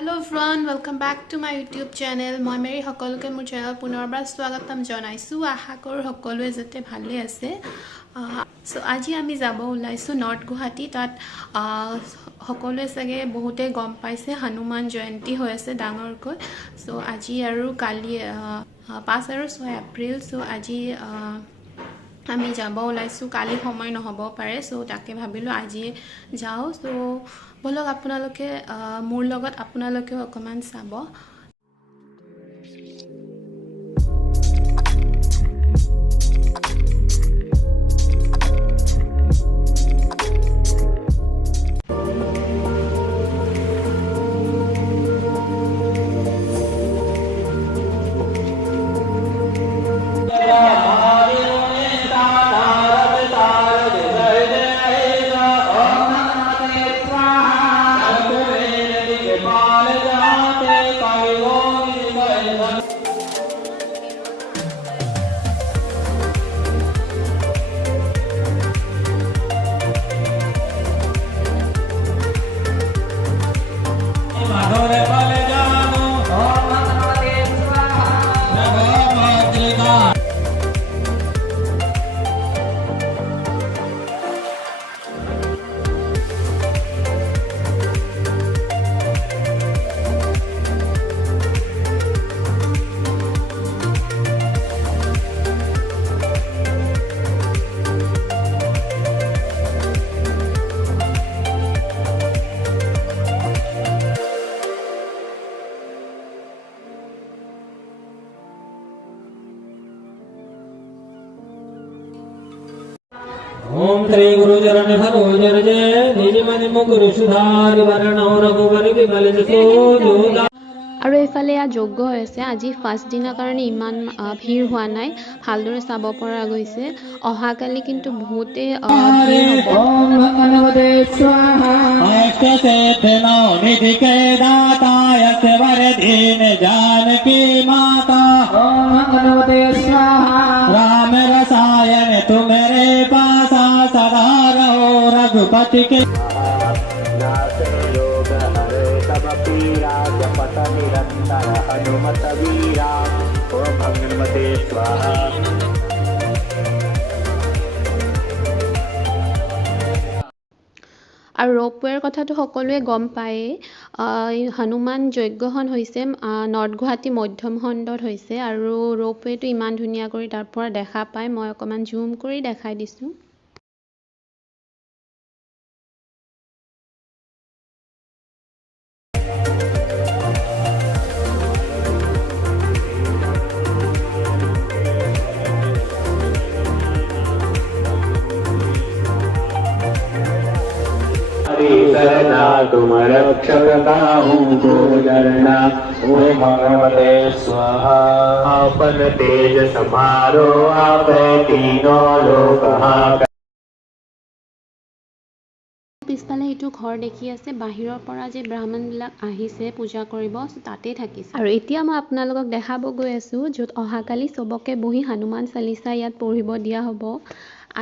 Hello everyone, welcome back to my YouTube channel. মই মেৰি সকলোকে মোৰ চেনেল পুনৰবাৰ স্বাগতম জনাইছো। আশা কৰোঁ সকলোৱে যেতে ভালে আছে। সো আজি আমি যাব ওলাইছো নৰ্থ গুৱাহাটী। তাত সকলোৱে চাগে বহুতে গম পাইছে হনুমান জয়ন্তী হৈ আছে ডাঙৰকৈ। সো আজি আৰু কালি 5 আৰু 6 এপ্ৰিল। সো আজি আমি যাব ওলাইছো। কালি সময় নহব পাৰে, সো তাকে ভাবিলো আজি যাও। সো বলক আপোনালোকে মোৰ লগত আপোনালোকেও অকমান চাব। ओम श्री गुरु चरण सरोजर जय निज मन मुकुर सुधारि वरण रघुबर विमल जसो जोदा। আৰু এইফালে যজ্ঞ হৈ আছে। আজি ফাৰ্ষ্ট দিনৰ কাৰণে ইমান ভিৰ হোৱা নাই, ভালদৰে চাব পৰা গৈছে। অহাকালি কিন্তু বহুতে ভিৰ হ'ব। ओम भगवते स्वाहा अष्टसिद्धि निधि के दाता यस वरदीन जानकी माता। ओम भगवते स्वाहा राम रसायन तुम्हारे पासा सदा रहो रघुपति के। जपत निरंतर हनुमत वीरा ओम भगवते स्वाहा। আৰু ৰোপৱেৰ কথাটো সকলোৱে গম পায়েই। হনুমান যজ্ঞখন হৈছে নৰ্থ গুৱাহাটী মধ্যম খণ্ডত হৈছে, আৰু ৰোপৱেটো ইমান ধুনীয়া কৰি তাৰ পৰা দেখা পায়। মই অকণমান জুম কৰি দেখাই দিছোঁ। शरणा तुम रक्षक काहू को डरना ओम भगवते स्वाहा। अपन तेज समारो आप तीनों लोक পিছফালে এইটো ঘৰ দেখি আছে, বাহিৰৰ পৰা যে ব্ৰাহ্মণবিলাক আহিছে পূজা কৰিব তাতে থাকিছে। আৰু এতিয়া মই আপোনালোকক দেখাব গৈ আছো য'ত অহাকালি চবকে বহি হনুমান চালিচা ইয়াত পঢ়িব দিয়া হ'ব।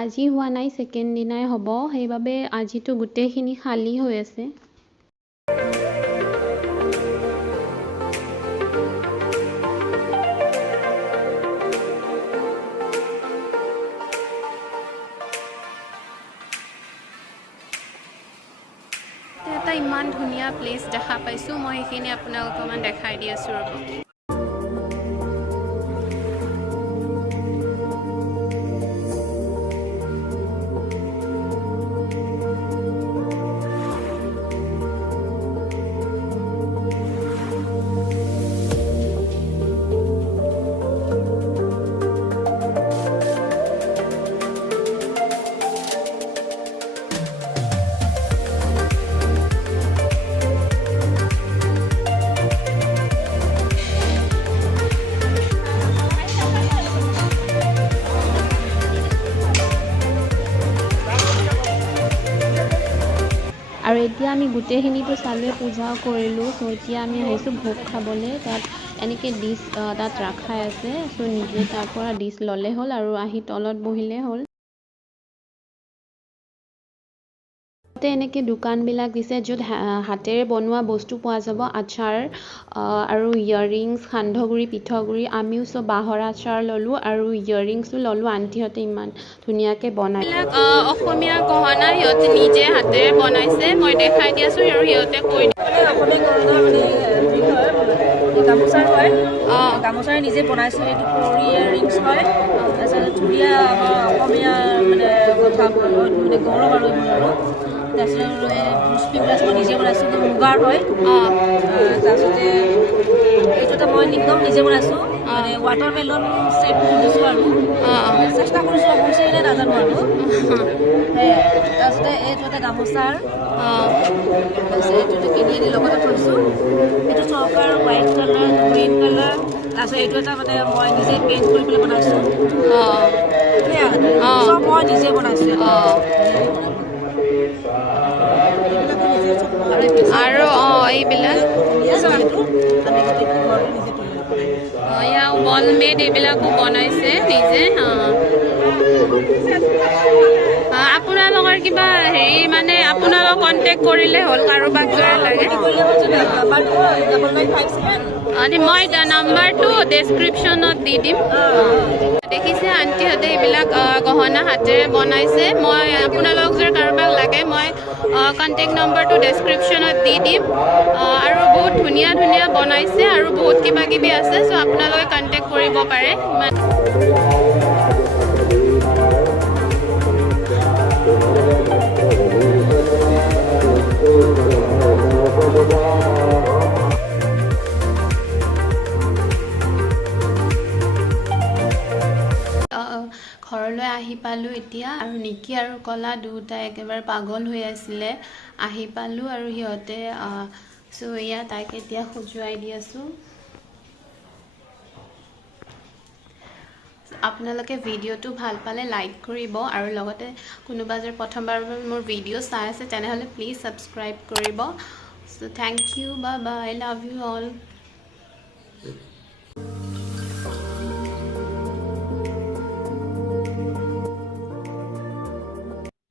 আজি হোৱা নাই, ছেকেণ্ড দিনাই হ'ব, সেইবাবে আজিতো গোটেইখিনি খালী হৈ আছে। এটা ইমান ধুনীয়া প্লেচ দেখা পাইছোঁ, মই সেইখিনি আপোনালোকক অকণমান দেখাই দি আছোঁ ৰ'ব। আৰু এতিয়া আমি গোটেইখিনিতো চালে পূজাও কৰিলোঁ। চ' এতিয়া আমি আহিছোঁ ভোগ খাবলৈ। তাত এনেকৈ ডিছ তাত ৰখাই আছে, চ' নিজে তাৰ পৰা ডিছ ল'লে হ'ল আৰু আহি তলত বহিলে হ'ল। এনেকৈ দোকানবিলাক দিছে য'ত হাতেৰে বনোৱা বস্তু পোৱা যাব আচাৰ আৰু ইয়েৰিংছ সান্দহগুৰি পিঠাগুৰি আমিও চব বাঁহৰ আচাৰ ল'লোঁ আৰু ইয়েৰিংছো ল'লোঁ আণ্টিহঁতে ইমান ধুনীয়াকৈ বনাই অসমীয়া গহনা সিহঁতে নিজে হাতেৰে বনাইছে মই দেখাই দি আছোঁ আৰু সিহঁতে কৈ গামোচাৰ হয় গামোচাৰ নিজে বনাইছোঁ এইটো পৰি ইয়েৰিংছ হয় তাৰপিছত ধুনীয়া আমাৰ অসমীয়া মানে কথা মানে গৌৰৱ আৰু তাৰপিছত স্প্ৰিং গ্লাছ মই নিজে বনাইছোঁ মুগাৰ হয় তাৰপিছতে এইটো মই একদম নিজে বনাইছোঁ মানে ৱাটাৰমেলন চেপ দিছোঁ আৰু চেষ্টা কৰিছোঁ অৱশ্যে এনে নাজানো আৰু তাৰপিছতে এইটো এটা গামোচাৰ তাৰপিছত এইটো কিনি আনি লগতে থৈছোঁ এইটো চৰকাৰ হোৱাইট কালাৰ গ্ৰীণ কালাৰ তাৰপিছত এইটো এটা মানে মই নিজে পেইণ্ট কৰি পেলাই বনাইছোঁ চব মই নিজে বনাইছোঁ আৰু এইবিলাক ৱালমেড এইবিলাকো বনাইছে নিজে আপোনালোকৰ কিবা হেৰি মানে আপোনালোক কণ্টেক্ট কৰিলে হ'ল কাৰোবাক যদি লাগে মই নাম্বাৰটো ডেছক্ৰিপশ্যনত দি দিম দেখিছে আণ্টিহঁতে এইবিলাক গহনা হাতেৰে বনাইছে মই আপোনালোক যদি কাৰোবাক লাগে মই কণ্টেক্ট নম্বৰটো ডেছক্ৰিপশ্যনত দি দিম আৰু বহুত ধুনীয়া ধুনীয়া বনাইছে আৰু বহুত কিবা কিবি আছে চ' আপোনালোকে কণ্টেক্ট কৰিব পাৰে ঘৰলৈ আহি পালোঁ এতিয়া আৰু নিকি আৰু কলা দুটাই একেবাৰে পাগল হৈ আছিলে আহি পালোঁ আৰু সিহঁতে চ' এয়া তাইক এতিয়া সজুৱাই দি আছোঁ আপোনালোকে ভিডিঅ'টো ভাল পালে লাইক কৰিব আৰু লগতে কোনোবা যদি প্ৰথমবাৰ মোৰ ভিডিঅ' চাই আছে তেনেহ'লে প্লিজ ছাবস্ক্ৰাইব কৰিব চ' thank you bye bye love you all